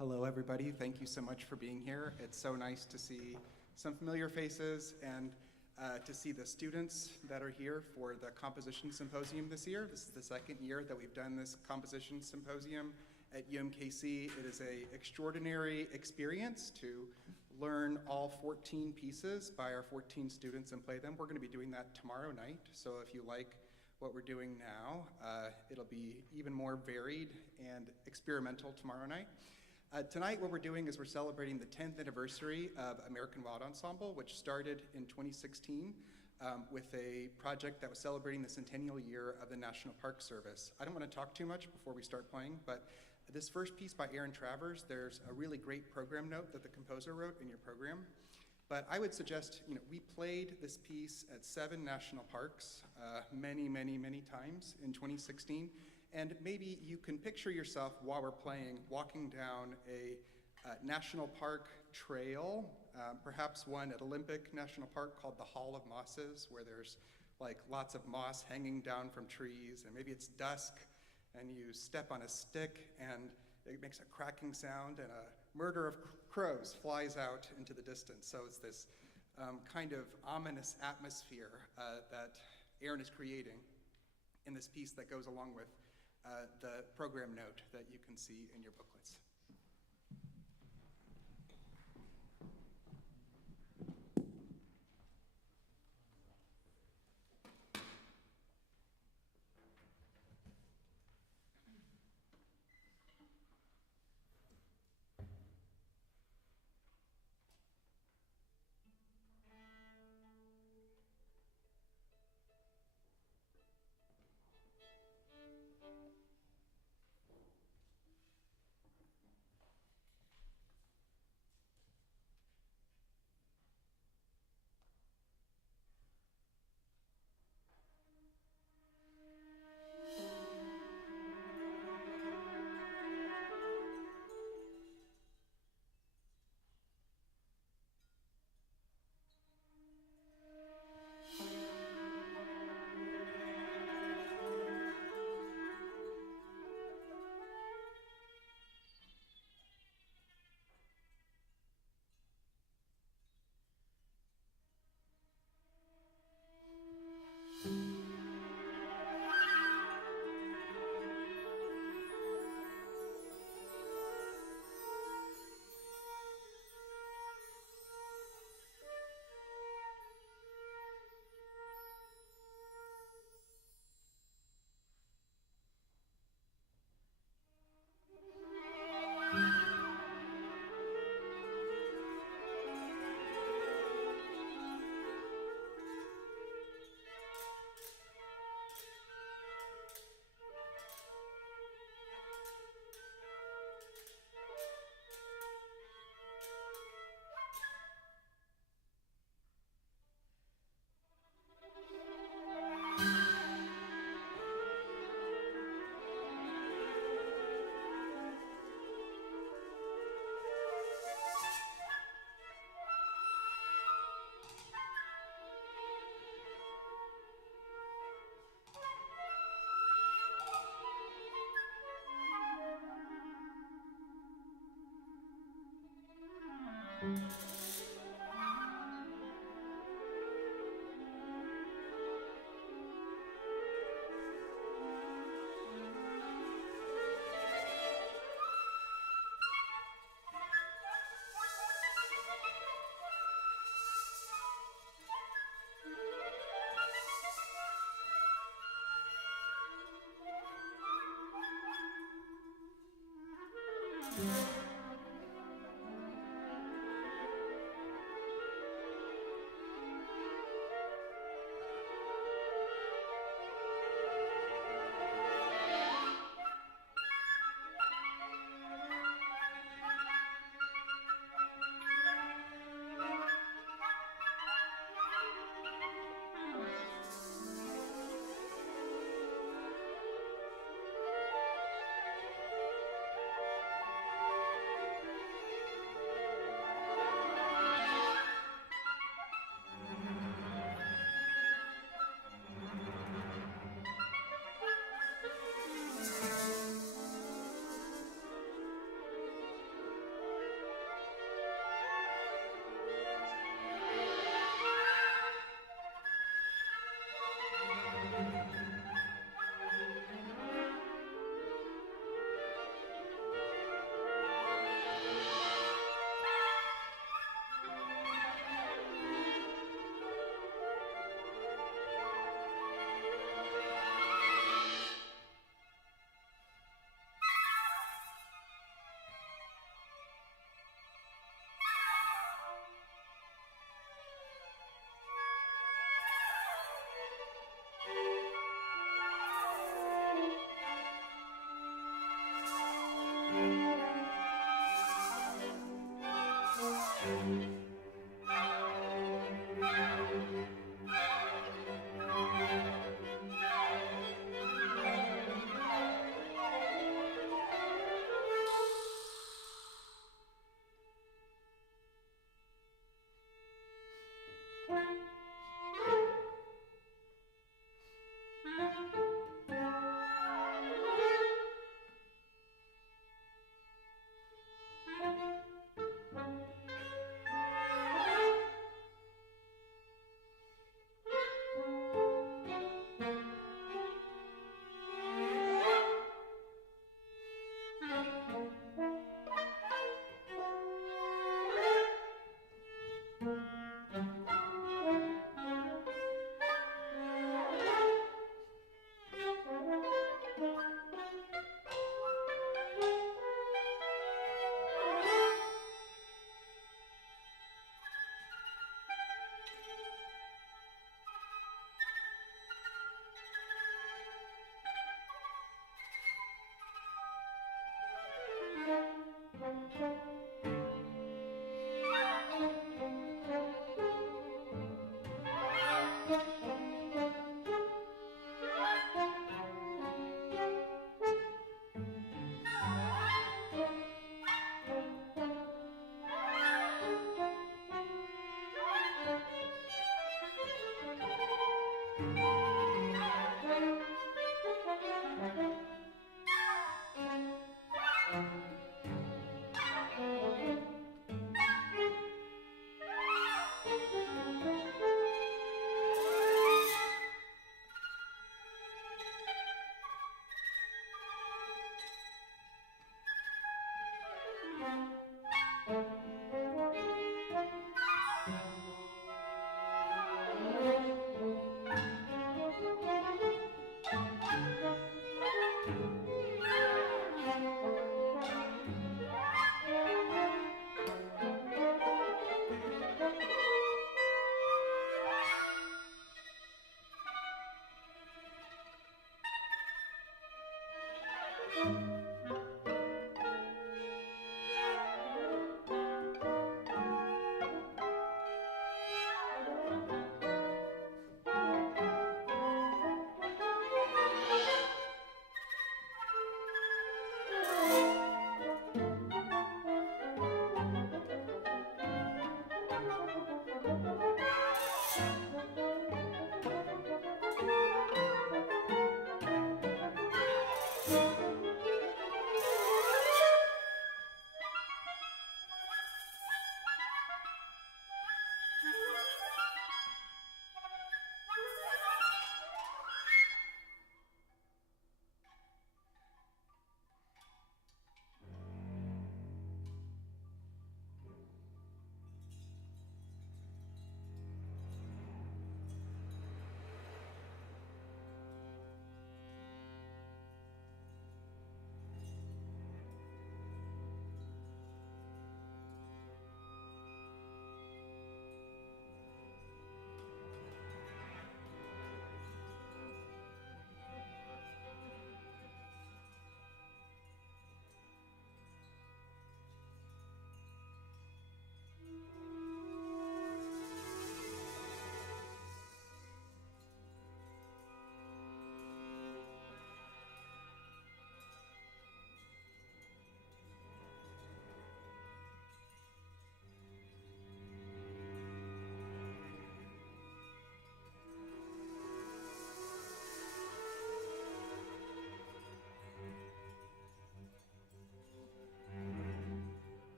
Hello, everybody. Thank you so much for being here. It's so nice to see some familiar faces and to see the students that are here for the Composition Symposium this year. This is the second year that we've done this Composition Symposium at UMKC. It is an extraordinary experience to learn all 14 pieces by our 14 students and play them. We're going to be doing that tomorrow night, so if you like what we're doing now, it'll be even more varied and experimental tomorrow night. Tonight, what we're doing is we're celebrating the 10th anniversary of American Wild Ensemble, which started in 2016 with a project that was celebrating the centennial year of the National Park Service. I don't want to talk too much before we start playing, but this first piece by Travers, there's a really great program note that the composer wrote in your program. But I would suggest, we played this piece at 7 national parks many times in 2016. And maybe you can picture yourself while we're playing, walking down a national park trail, perhaps one at Olympic National Park called the Hall of Mosses, where there's like lots of moss hanging down from trees, and maybe it's dusk, and you step on a stick, and it makes a cracking sound, and a murder of crows flies out into the distance. So it's this kind of ominous atmosphere that Aaron is creating in this piece that goes along with the program note that you can see in your booklets.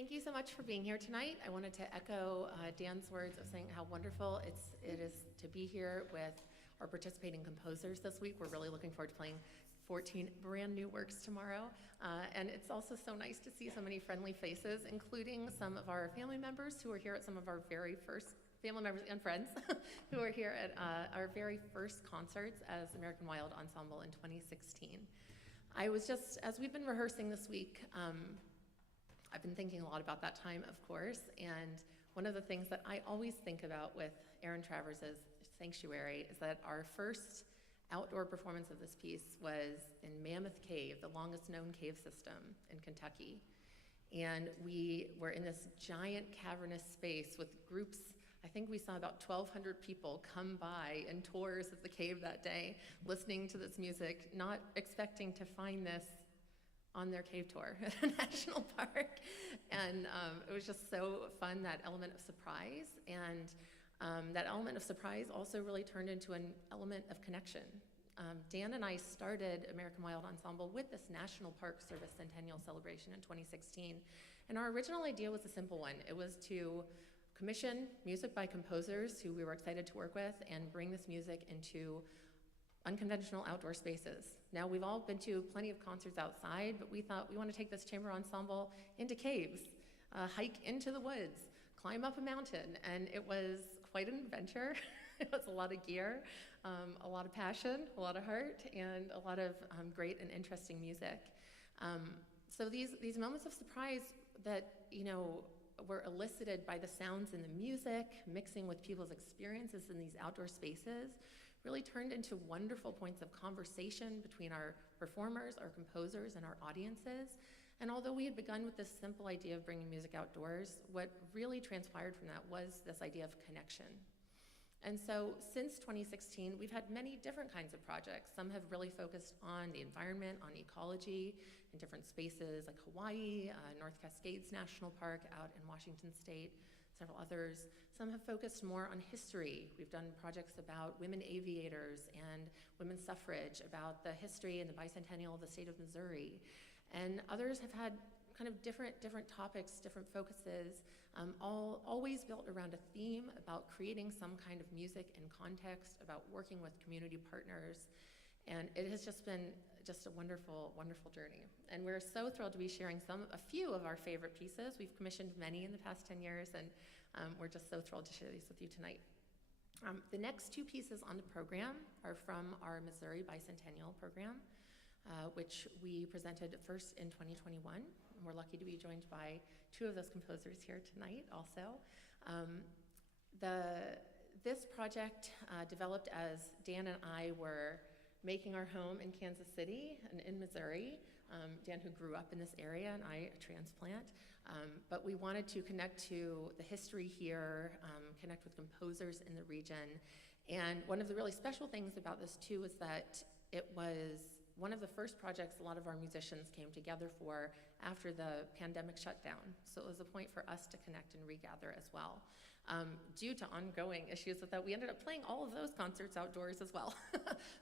Thank you so much for being here tonight. I wanted to echo Dan's words of saying how wonderful it is to be here with our participating composers this week. We're really looking forward to playing 14 brand new works tomorrow. And it's also so nice to see so many friendly faces, including some of our family members who are here at some of our very first family members and friends who are here at our very first concerts as American Wild Ensemble in 2016. I was just, as we've been rehearsing this week, I've been thinking a lot about that time, of course, and one of the things that I always think about with Aaron Travers' Sanctuary is that our first outdoor performance of this piece was in Mammoth Cave, the longest known cave system in Kentucky. And we were in this giant cavernous space with groups. I think we saw about 1,200 people come by in tours of the cave that day, listening to this music, not expecting to find this on their cave tour at a national park. And it was just so fun, that element of surprise. And that element of surprise also really turned into an element of connection. Dan and I started American Wild Ensemble with this National Park Service Centennial Celebration in 2016. And our original idea was a simple one. It was to commission music by composers who we were excited to work with and bring this music into unconventional outdoor spaces. Now, we've all been to plenty of concerts outside, but we thought we want to take this chamber ensemble into caves, hike into the woods, climb up a mountain, and it was quite an adventure. It was a lot of gear, a lot of passion, a lot of heart, and a lot of great and interesting music. So these moments of surprise that, were elicited by the sounds in the music, mixing with people's experiences in these outdoor spaces, really turned into wonderful points of conversation between our performers, our composers, and our audiences. And although we had begun with this simple idea of bringing music outdoors, what really transpired from that was this idea of connection. And so since 2016, we've had many different kinds of projects. Some have really focused on the environment, on ecology, in different spaces like Hawaii, North Cascades National Park out in Washington State, several others. Some have focused more on history. We've done projects about women aviators and women's suffrage, about the history and the bicentennial of the state of Missouri. And others have had kind of different topics, different focuses, always built around a theme about creating some kind of music in context, about working with community partners. And it has just been just a wonderful, wonderful journey. And we're so thrilled to be sharing a few of our favorite pieces. We've commissioned many in the past 10 years, and we're just so thrilled to share these with you tonight. The next two pieces on the program are from our Missouri Bicentennial program, which we presented first in 2021. And we're lucky to be joined by two of those composers here tonight also. This project developed as Dan and I were making our home in Kansas City and in Missouri. Dan, who grew up in this area, and I, a transplant. But we wanted to connect to the history here, connect with composers in the region. And one of the really special things about this too is that it was one of the first projects a lot of our musicians came together for after the pandemic shutdown. So it was a point for us to connect and regather as well. Due to ongoing issues with that, we ended up playing all of those concerts outdoors as well.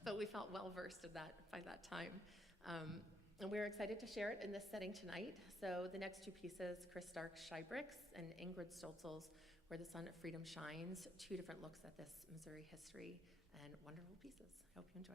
But we felt well versed in that by that time. And we're excited to share it in this setting tonight. So the next two pieces, Chris Stark's Shybricks and Ingrid Stölzel's Where the Sun of Freedom Shines, two different looks at this Missouri history and wonderful pieces. I hope you enjoy.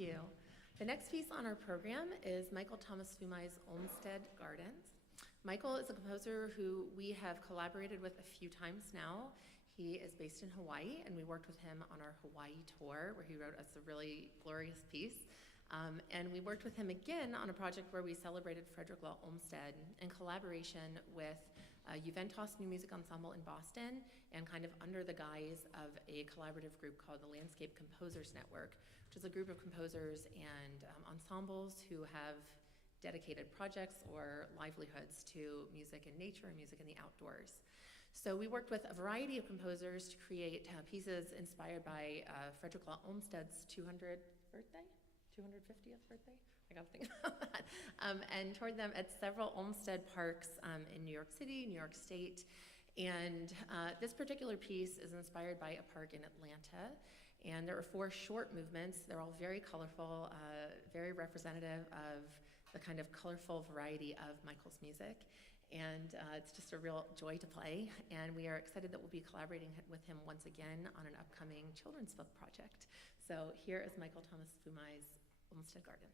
you. The next piece on our program is Michael Thomas Foumai's Olmsted Gardens. Michael is a composer who we have collaborated with a few times now. He is based in Hawaii, and we worked with him on our Hawaii tour, where he wrote us a really glorious piece. And we worked with him again on a project where we celebrated Frederick Law Olmsted in collaboration with Juventus New Music Ensemble in Boston, and kind of under the guise of a collaborative group called the Landscape Composers Network, which is a group of composers and ensembles who have dedicated projects or livelihoods to music in nature and music in the outdoors. So we worked with a variety of composers to create pieces inspired by Frederick Law Olmsted's 250th birthday? I gotta think about that. And toured them at several Olmsted parks in New York City, New York State. And this particular piece is inspired by a park in Atlanta. And there are 4 short movements. They're all very colorful, very representative of the kind of colorful variety of Michael's music. And it's just a real joy to play. And we are excited that we'll be collaborating with him once again on an upcoming children's book project. So here is Michael Thomas Foumai's Olmsted Gardens.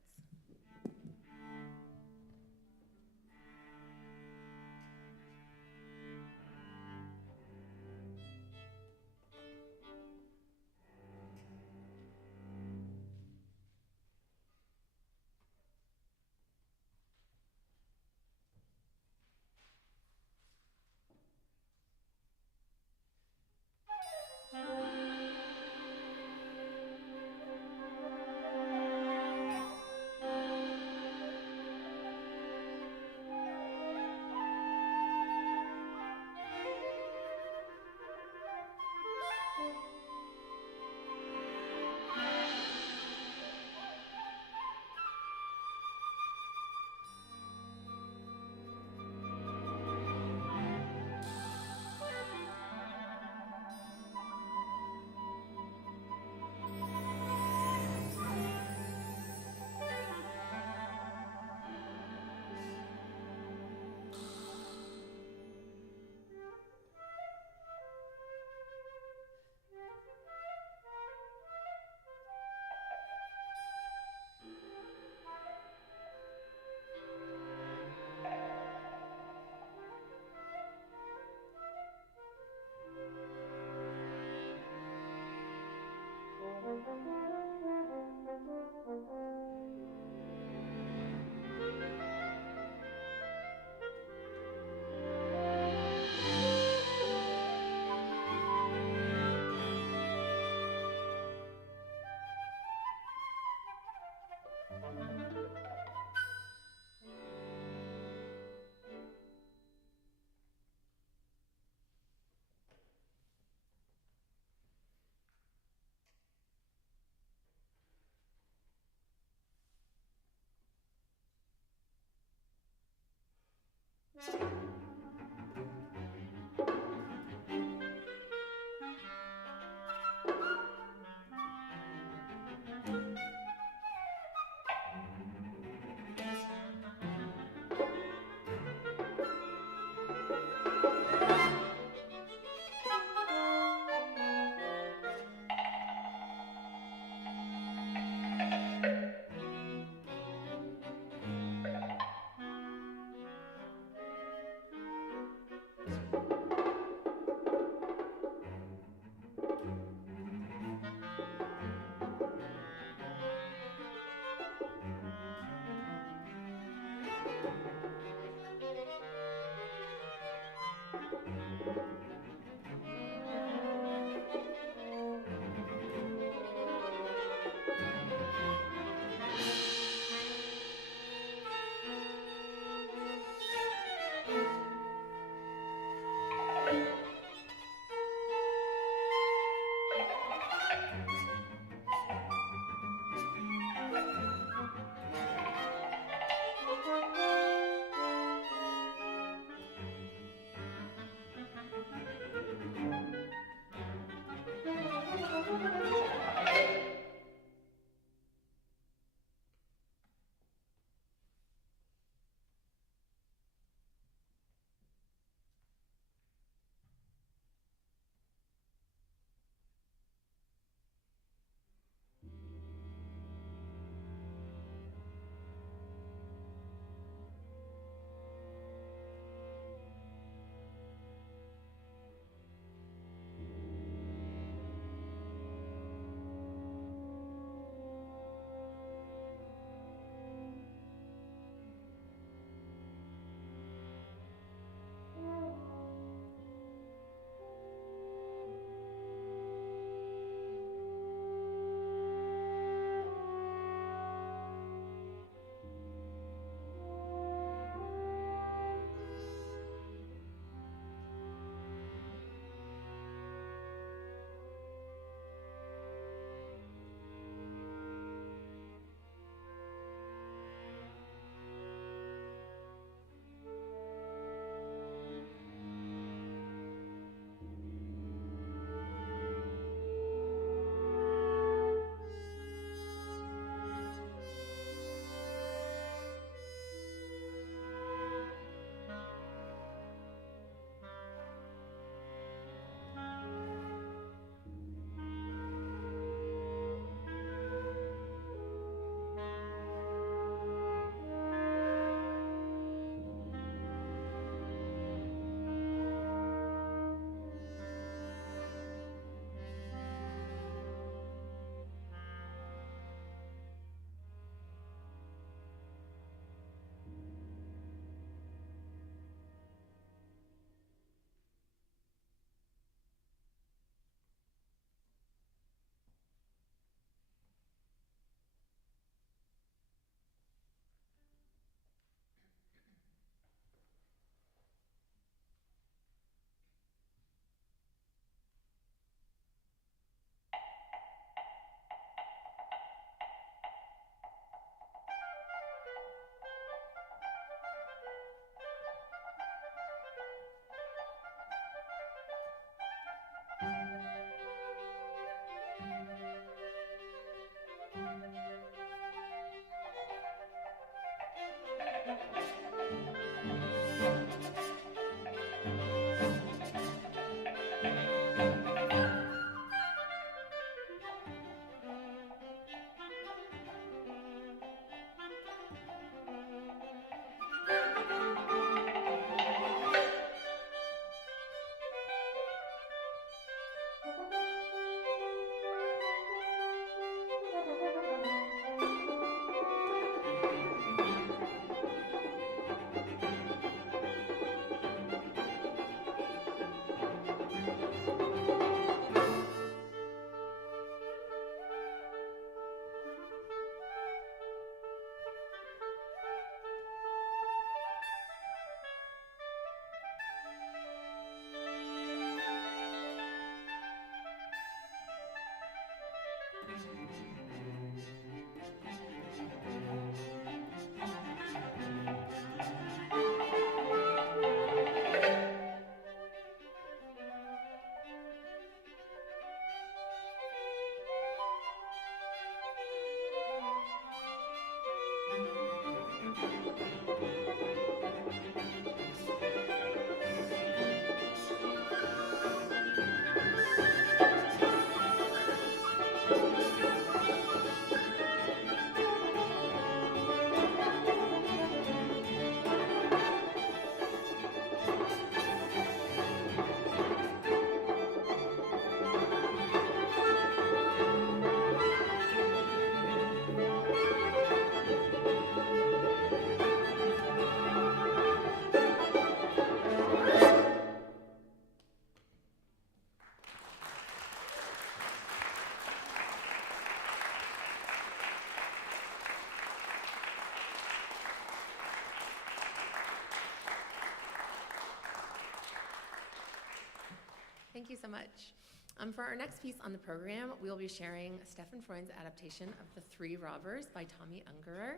Thank you so much. For our next piece on the program, we'll be sharing Stefan Freund's adaptation of The Three Robbers by Tomi Ungerer.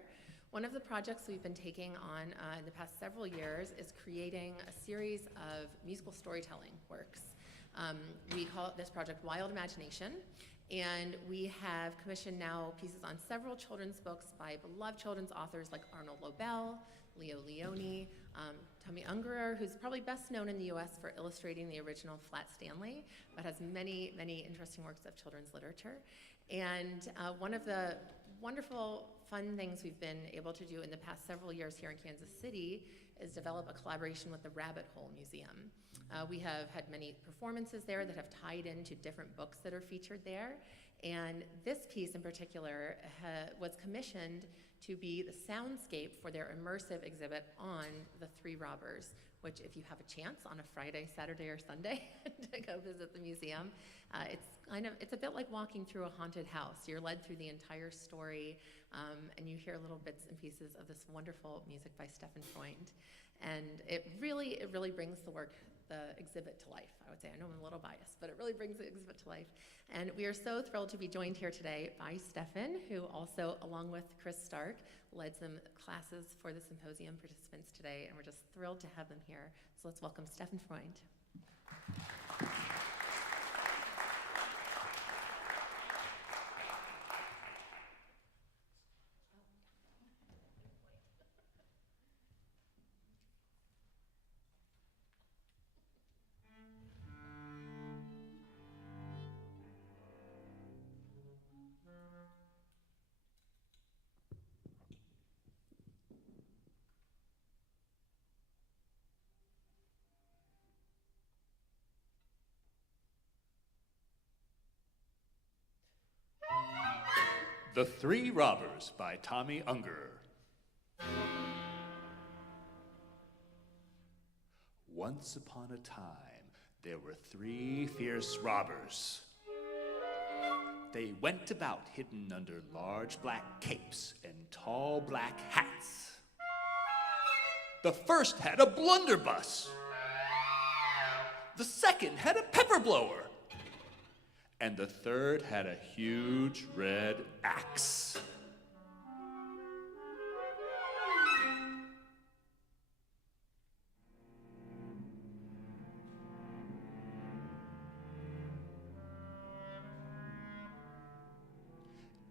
One of the projects we've been taking on in the past several years is creating a series of musical storytelling works. We call this project Wild Imagination, and we have commissioned now pieces on several children's books by beloved children's authors like Arnold Lobel, Leo Leone, Tomi Ungerer, who's probably best known in the US for illustrating the original Flat Stanley, but has many, many interesting works of children's literature. And one of the wonderful, fun things we've been able to do in the past several years here in Kansas City is develop a collaboration with the Rabbit Hole Museum. We have had many performances there that have tied into different books that are featured there. And this piece in particular was commissioned to be the soundscape for their immersive exhibit on The Three Robbers, which if you have a chance on a Friday, Saturday, or Sunday to go visit the museum, it's a bit like walking through a haunted house. You're led through the entire story, and you hear little bits and pieces of this wonderful music by Stefan Freund. And it really brings the exhibit to life, I would say. I know I'm a little biased, but it really brings the exhibit to life. And we are so thrilled to be joined here today by Stefan, who also, along with Chris Stark, led some classes for the symposium participants today, and we're just thrilled to have them here. So let's welcome Stefan Freund. The Three Robbers by Tomi Ungerer. Once upon a time, there were three fierce robbers. They went about hidden under large black capes and tall black hats. The first had a blunderbuss. The second had a pepper blower. And the third had a huge red axe.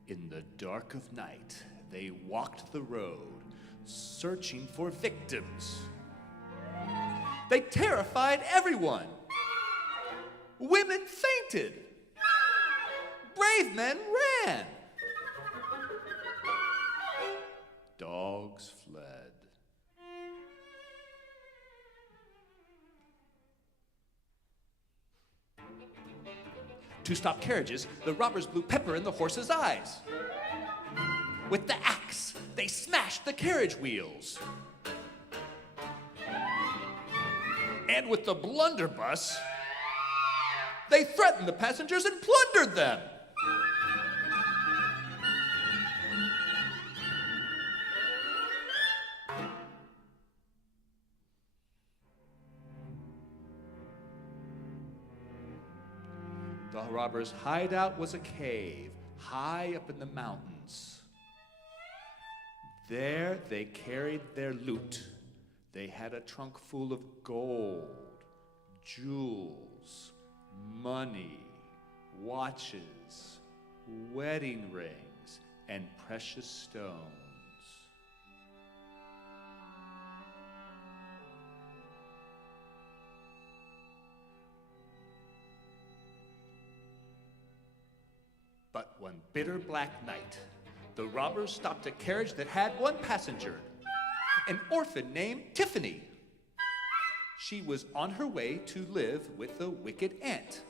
In the dark of night, they walked the road, searching for victims. They terrified everyone. Women fainted. Brave men ran. Dogs fled. To stop carriages, the robbers blew pepper in the horses' eyes. With the axe, they smashed the carriage wheels. And with the blunderbuss, they threatened the passengers and plundered them. The robbers' hideout was a cave high up in the mountains. There they carried their loot. They had a trunk full of gold, jewels, money, watches, wedding rings, and precious stones. But one bitter black night, the robbers stopped a carriage that had one passenger, an orphan named Tiffany. She was on her way to live with a wicked aunt.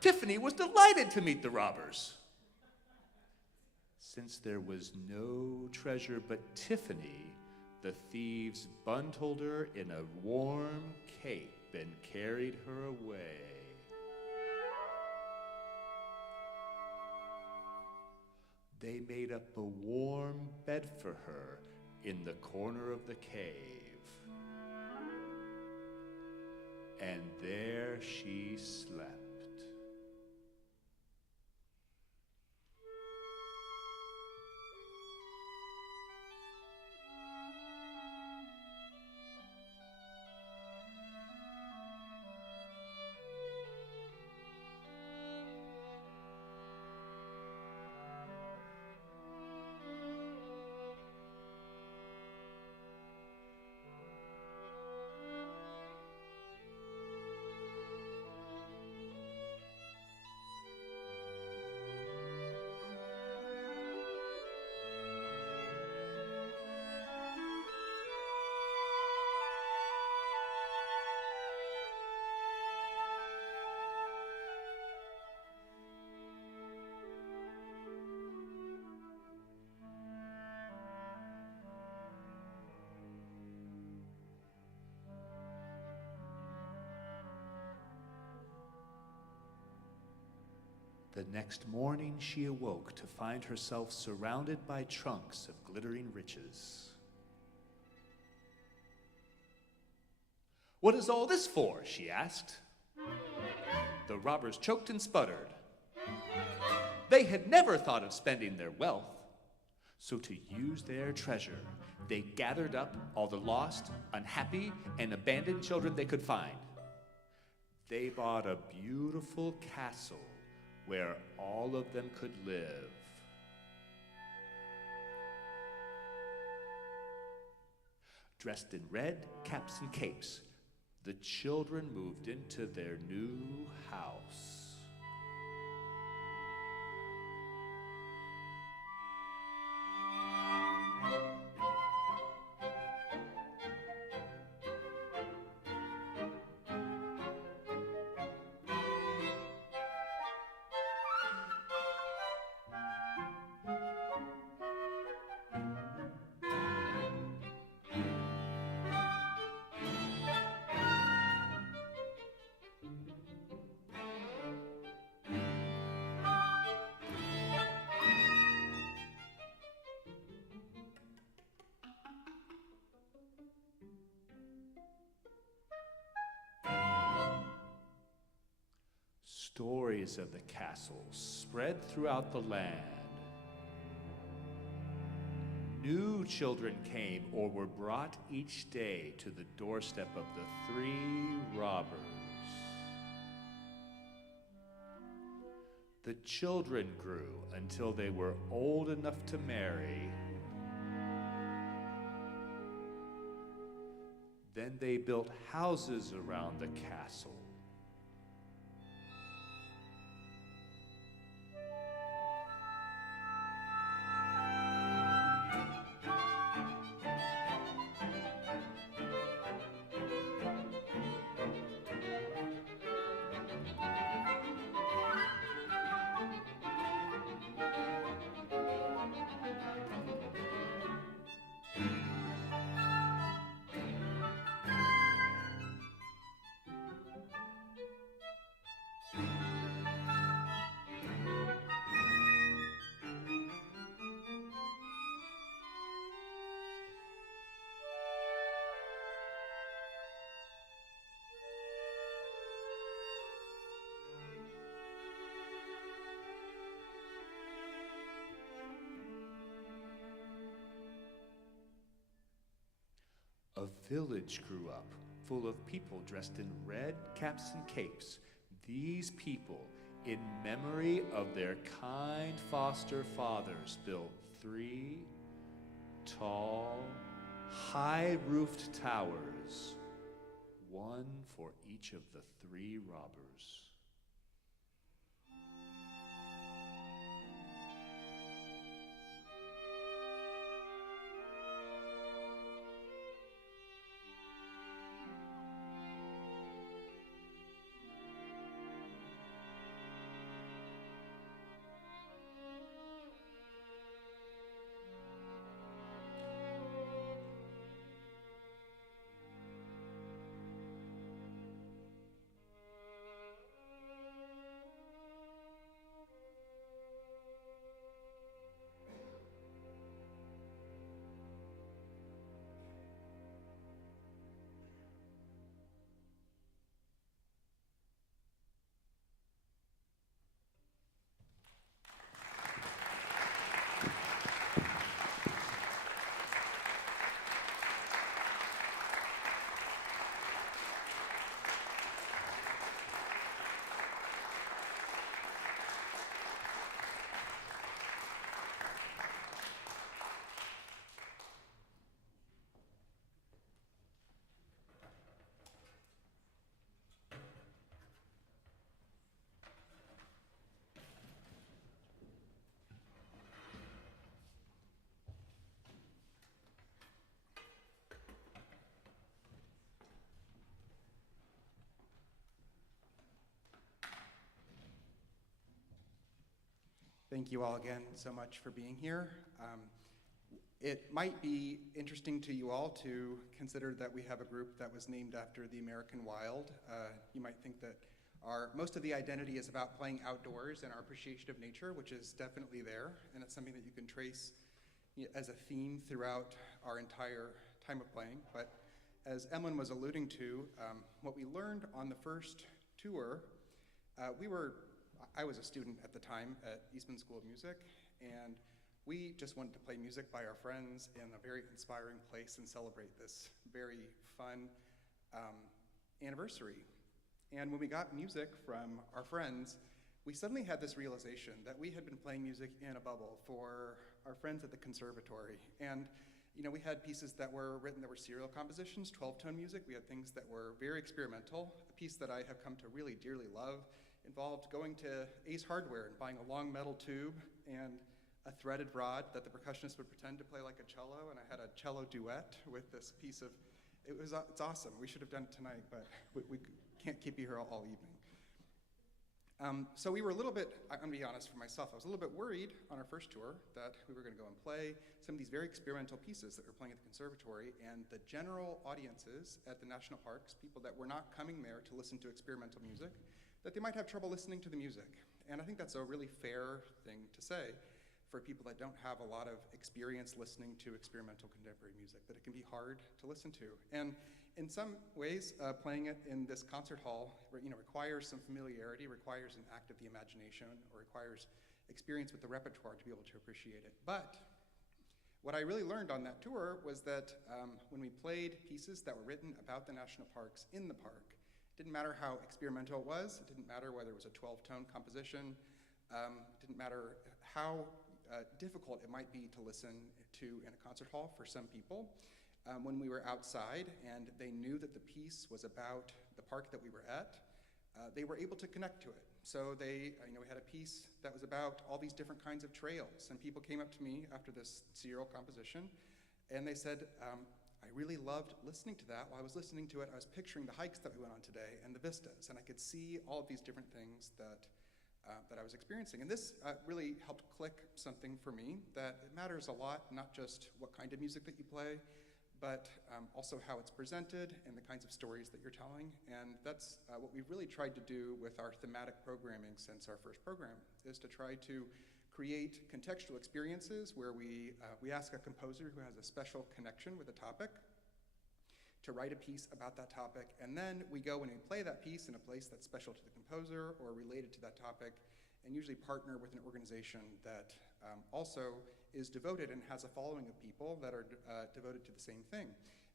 Tiffany was delighted to meet the robbers. Since there was no treasure but Tiffany, the thieves bundled her in a warm cape and carried her away. They made up a warm bed for her in the corner of the cave. and there she slept. The next morning she awoke to find herself surrounded by trunks of glittering riches. "What is all this for?" she asked. The robbers choked and sputtered. They had never thought of spending their wealth, so to use their treasure, they gathered up all the lost, unhappy, and abandoned children they could find. They bought a beautiful castle where all of them could live. Dressed in red caps and capes, the children moved into their new house. Stories of the castle spread throughout the land. New children came or were brought each day to the doorstep of the three robbers. The children grew until they were old enough to marry. Then they built houses around the castle. A village grew up, full of people dressed in red caps and capes. These people, in memory of their kind foster fathers, built 3 tall, high-roofed towers, one for each of the 3 robbers. Thank you all again so much for being here. It might be interesting to you all to consider that we have a group that was named after the American Wild. You might think that most of the identity is about playing outdoors and our appreciation of nature, which is definitely there, and it's something that you can trace as a theme throughout our entire time of playing. But as Emlyn was alluding to, what we learned on the first tour, I was a student at the time at Eastman School of Music, and we just wanted to play music by our friends in a very inspiring place and celebrate this very fun anniversary. And when we got music from our friends, we suddenly had this realization that we had been playing music in a bubble for our friends at the Conservatory. And we had pieces that were written that were serial compositions, 12-tone music. We had things that were very experimental. A piece that I have come to really dearly love involved going to Ace Hardware and buying a long metal tube and a threaded rod that the percussionist would pretend to play like a cello, and I had a cello duet with this piece of, it's awesome. We should have done it tonight, but we can't keep you here all evening. So we were a little bit, I'm gonna be honest for myself, I was a little bit worried on our first tour that we were gonna go and play some of these very experimental pieces that we're playing at the Conservatory, and the general audiences at the national parks, people that were not coming there to listen to experimental music, that they might have trouble listening to the music. And I think that's a really fair thing to say for people that don't have a lot of experience listening to experimental contemporary music, that it can be hard to listen to. And in some ways, playing it in this concert hall requires some familiarity, requires an act of the imagination, or requires experience with the repertoire to be able to appreciate it. But what I really learned on that tour was that when we played pieces that were written about the national parks in the park, it didn't matter how experimental it was, it didn't matter whether it was a 12-tone composition, it didn't matter how difficult it might be to listen to in a concert hall for some people. When we were outside and they knew that the piece was about the park that we were at, they were able to connect to it. So we had a piece that was about all these different kinds of trails, and people came up to me after this serial composition, and they said, I really loved listening to that. While I was listening to it, I was picturing the hikes that we went on today and the vistas, and I could see all of these different things that I was experiencing. And this really helped click something for me, that it matters a lot, not just what kind of music that you play, but also how it's presented and the kinds of stories that you're telling. And that's what we've really tried to do with our thematic programming since our first program, is to try to create contextual experiences where we ask a composer who has a special connection with a topic to write a piece about that topic, and then we go and we play that piece in a place that's special to the composer or related to that topic, and usually partner with an organization that also is devoted and has a following of people that are devoted to the same thing.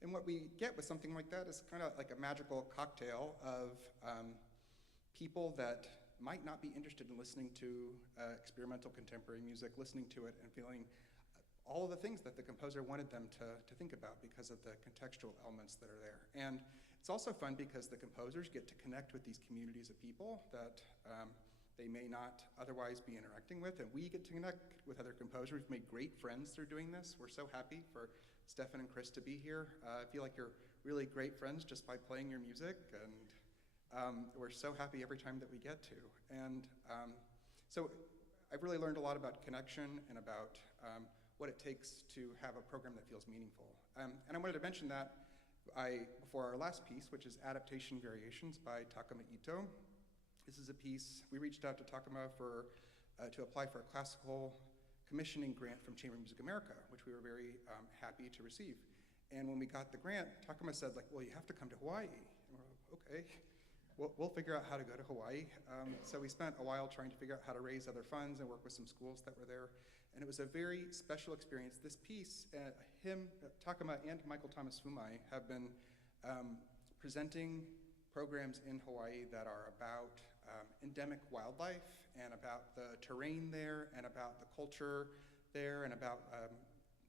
And what we get with something like that is kind of like a magical cocktail of people that might not be interested in listening to experimental contemporary music, listening to it and feeling all of the things that the composer wanted them to think about because of the contextual elements that are there. And it's also fun because the composers get to connect with these communities of people that they may not otherwise be interacting with, and we get to connect with other composers. We've made great friends through doing this. We're so happy for Stefan and Chris to be here. I feel like you're really great friends just by playing your music, and we're so happy every time that we get to. And so I've really learned a lot about connection and about what it takes to have a program that feels meaningful. And I wanted to mention that before our last piece, which is Adaptation Variations by Takuma Itoh. This is a piece, we reached out to Takuma to apply for a classical commissioning grant from Chamber Music America, which we were very happy to receive. And when we got the grant, Takuma said, well, you have to come to Hawaii. And we're like, okay, we'll figure out how to go to Hawaii. So we spent a while trying to figure out how to raise other funds and work with some schools that were there. And it was a very special experience. This piece, Takuma and Michael Thomas Foumai have been presenting programs in Hawaii that are about endemic wildlife and about the terrain there and about the culture there and about,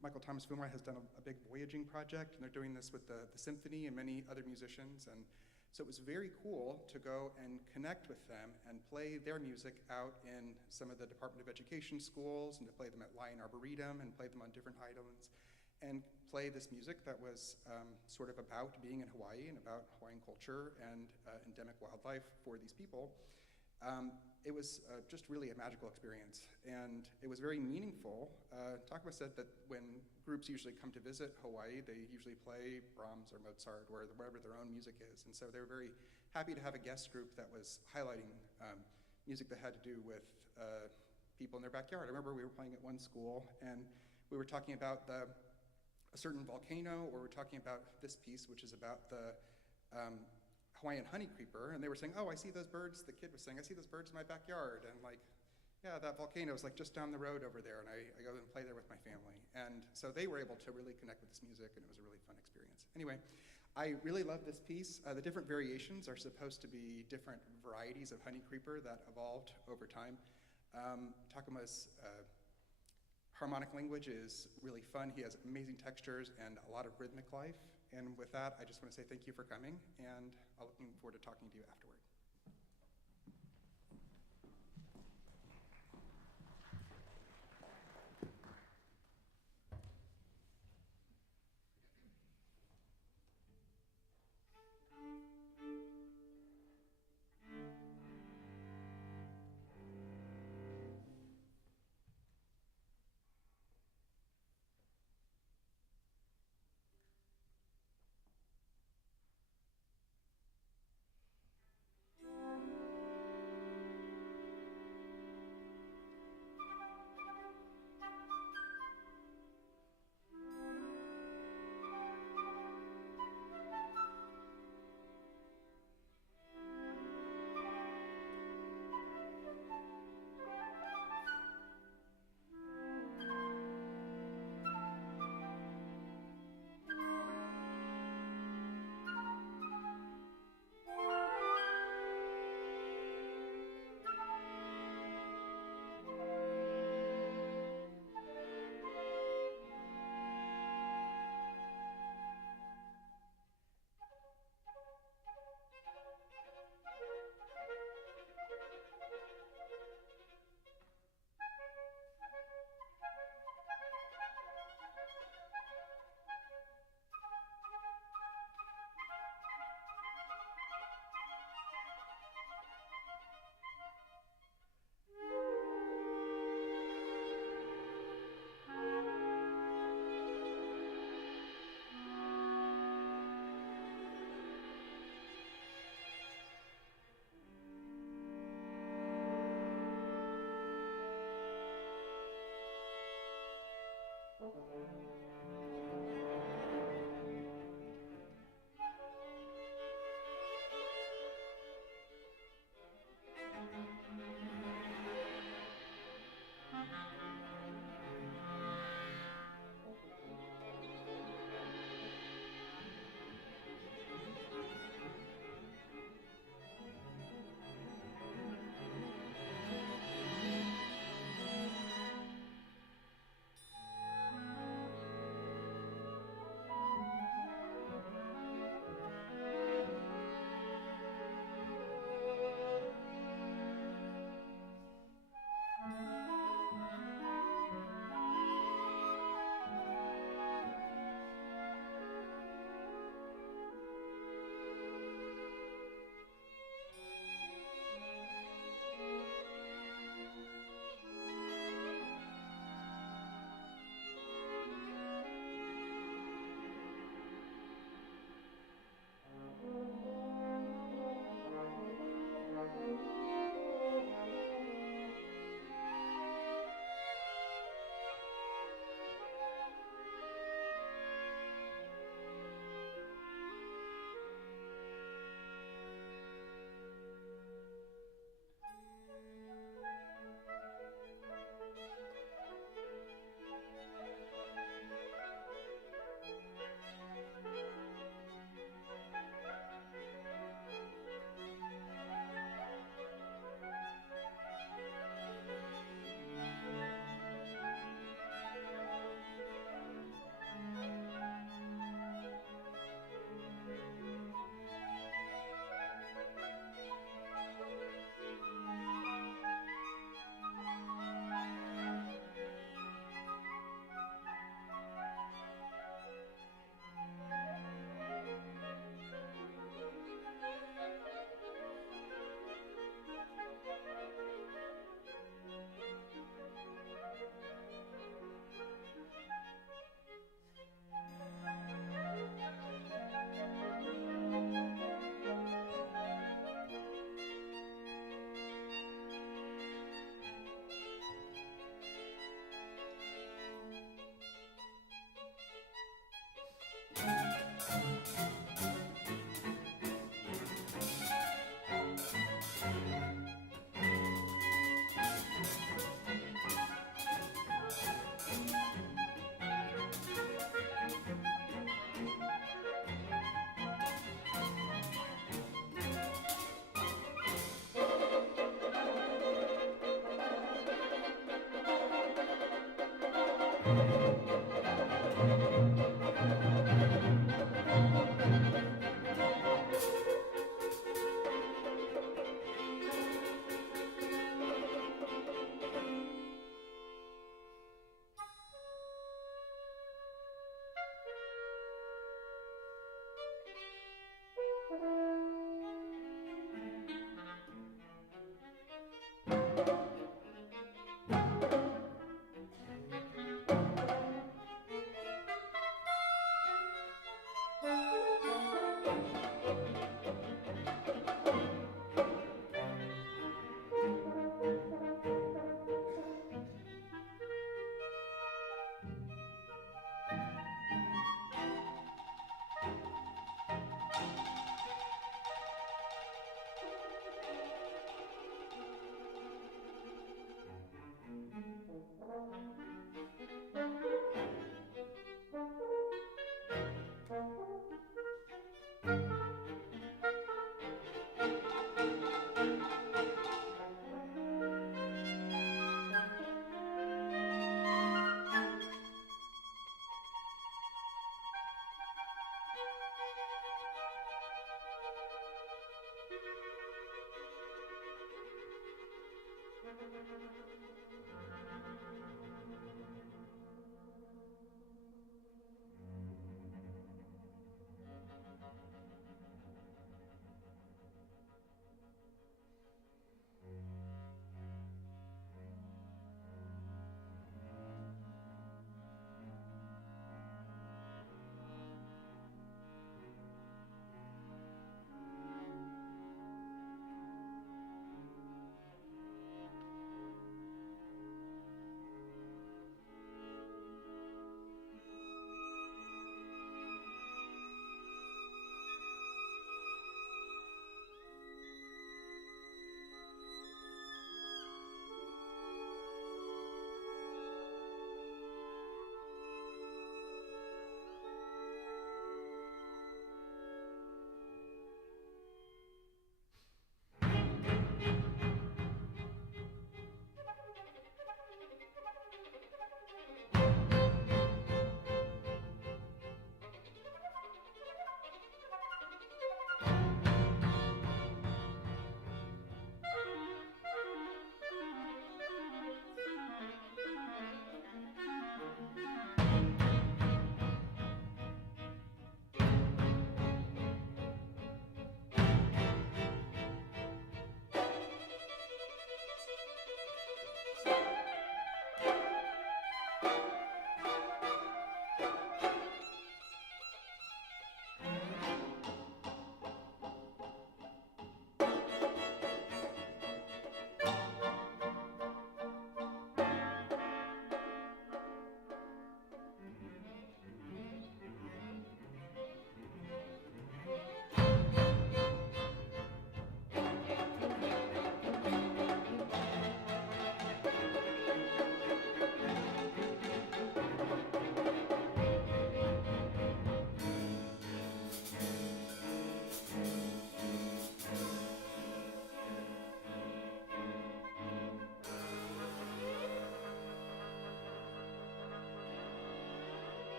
Michael Thomas Foumai has done a big voyaging project, and they're doing this with the symphony and many other musicians. And so it was very cool to go and connect with them and play their music out in some of the Department of Education schools, and to play them at Lion Arboretum and play them on different islands, and play this music that was sort of about being in Hawaii and about Hawaiian culture and endemic wildlife for these people. it was just really a magical experience, and it was very meaningful. Takuma said that when groups usually come to visit Hawaii, they usually play Brahms or Mozart or whatever their own music is, and so they were very happy to have a guest group that was highlighting music that had to do with people in their backyard. I remember we were playing at one school, and we were talking about a certain volcano, or we're talking about this piece, which is about the Hawaiian honey creeper, and they were saying, oh, I see those birds, the kid was saying, I see those birds in my backyard, and like, yeah, that volcano is like just down the road over there, and I go and play there with my family. And so they were able to really connect with this music, and it was a really fun experience. Anyway, I really love this piece. The different variations are supposed to be different varieties of honey creeper that evolved over time. Takuma's harmonic language is really fun. He has amazing textures and a lot of rhythmic life. And with that, I just want to say thank you for coming, and I'm looking forward to talking to you afterward.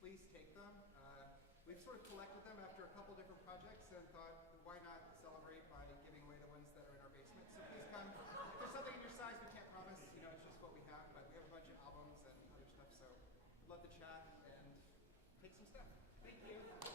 please take them. We've sort of collected them after a couple different projects and thought, why not celebrate by giving away the ones that are in our basement? So please come. If there's something in your size, we can't promise, you know, it's just what we have, but we have a bunch of albums and other stuff, so we'd love to chat and take some stuff. Thank you.